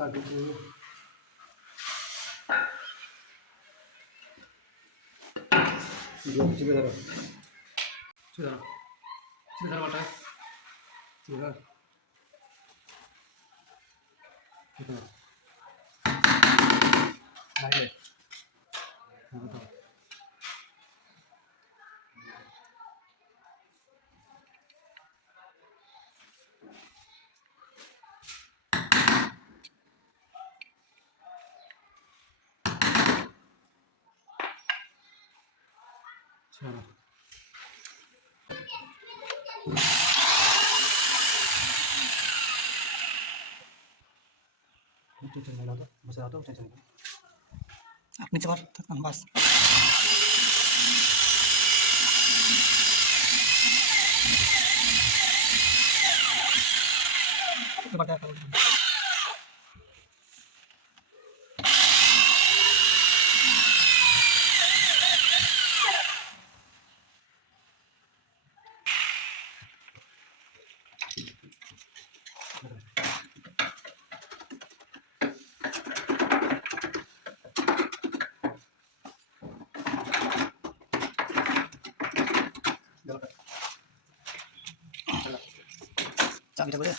काट दीजिए। सीधे धरो, सीधा सीधा बटा, सीधा सीधा आगे, हाँ बताओ। चलो टेंशन नहीं लो, बस आ तो टेंशन नहीं। আপনি চার তখন বাস বাটা করুন। চাবিটা করে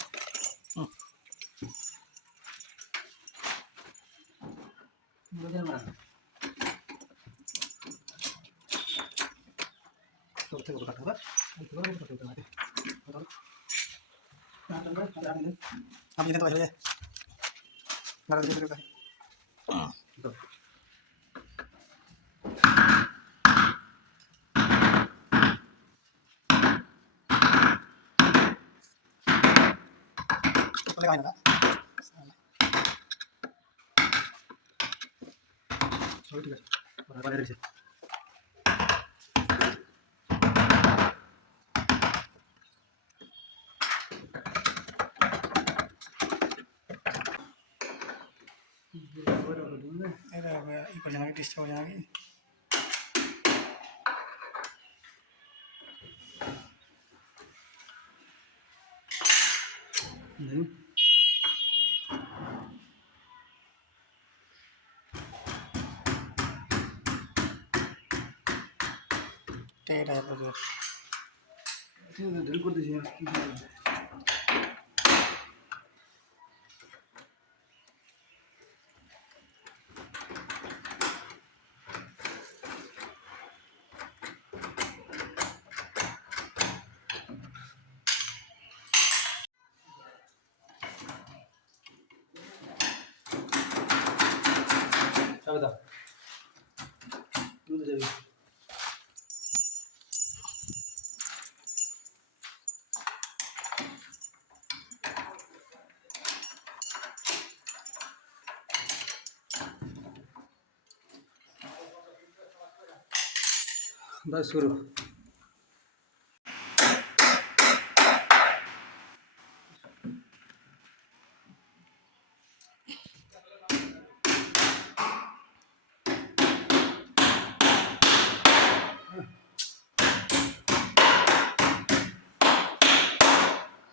मुझे मार तो से को काटूंगा तो को काटूंगा आगे बताओ काटूंगा चला दे आप जितने तो हो जाए लगा दीजिए तो लगाए ना सही ठीक है और बाहर से এরা ই করে জানা টেস্ট করে জানা नहीं टेढ़ा है पूरा अच्छा दिल कर दीजिए क्या बता दूध दे बस शुरू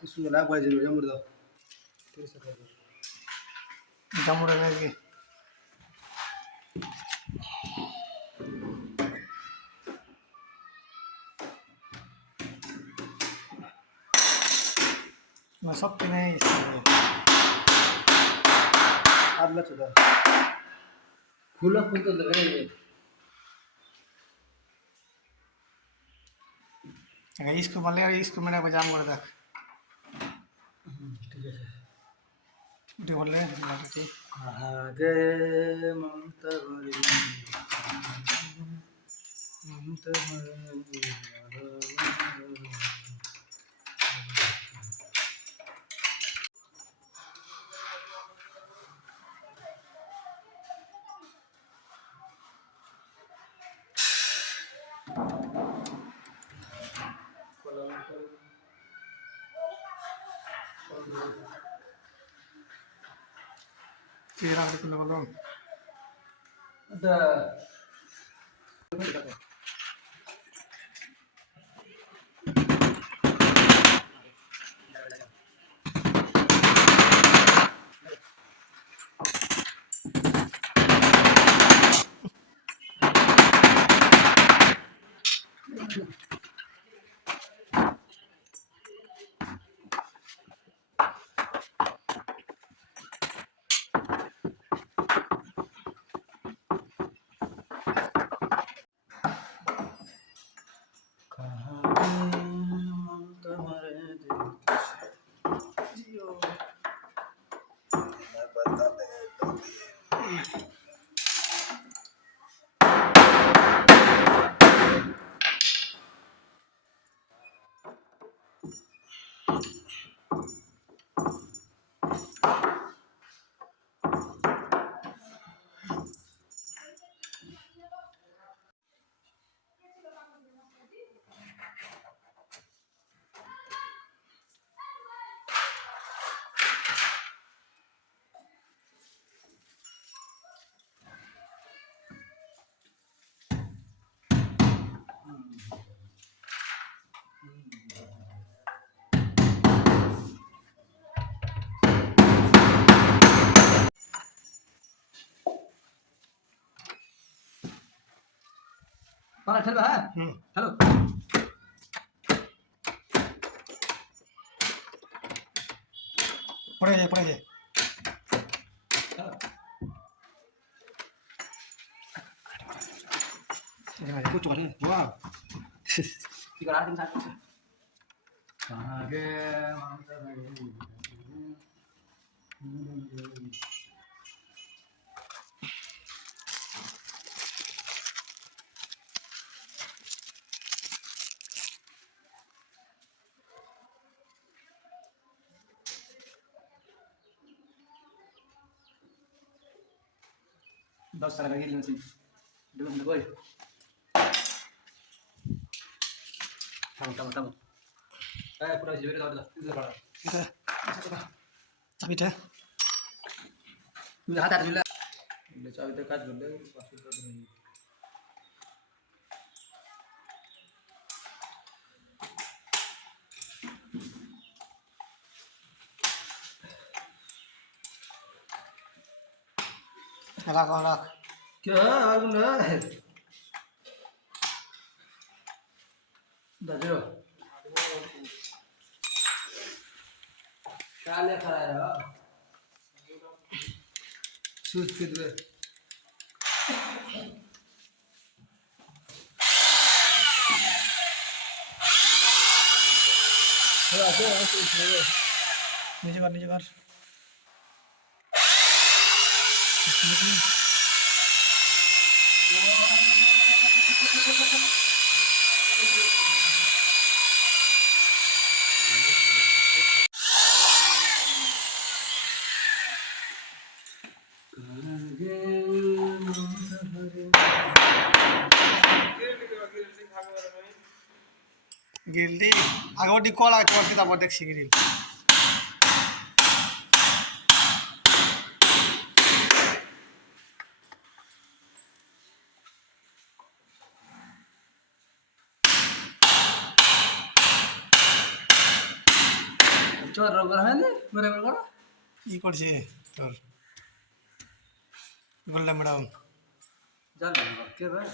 इसमें लाग बाजी हो जा मुर्दा तेरे से कर জামুরা লাগে না সব কিনে आदला चुदा खुला खुल तो लग रहा है इसको मारले और इसको मेरा जाम कर देख ठीक है उठे बोलले लाठी आगे ममता भरी ममता भरी चेहरा बिल्कुल बोलो द পালা খেলবে হ্যাঁ হ্যালো পড়ে যায় পড়ে যায় कुछ कर वाह কি করা তুমি সাথে আগে दस साल का गिर लेंसी dulu boy থামো পুরো জিবে দাও দিতে পারো চাবিটা তুমি হাত হাত দিলে চাবিতে কাজ করলে পাসওয়ার্ডটা ধরে নিই রাখ রাখ কি আগুন না দাদু কালে খারাপ সুদ কিদবে নিচে কর গিলটি আগোটি কলা চড়তে তারপর দেখছি গিল চল রগর হয় না মেরে মেরে করো ই করছে তোর গোল্লা ম্যাডাম জান কে ভাই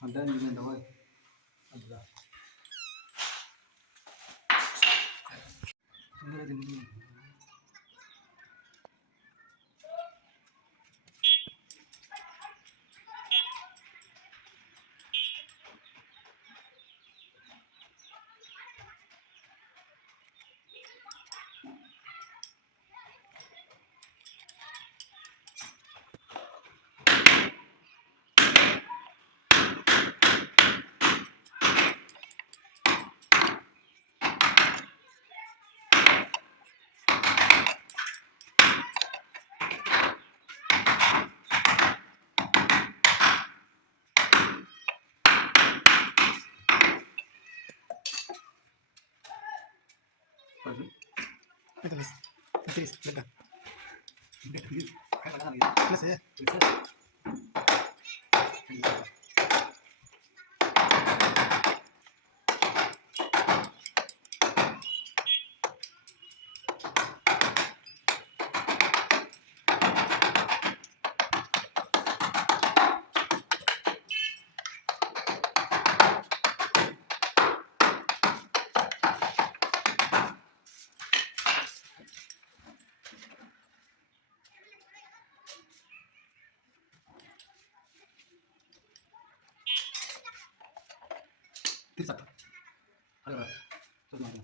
Handel ini dah boy. Ada. Ini. Please, lega. Kayak mana lagi? Please ya. Kita. Ada. Coba mana?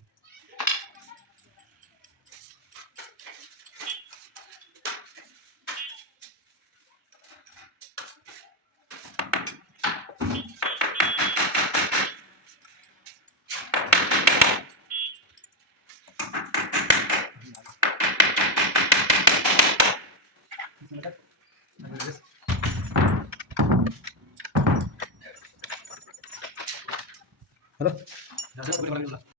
Halo.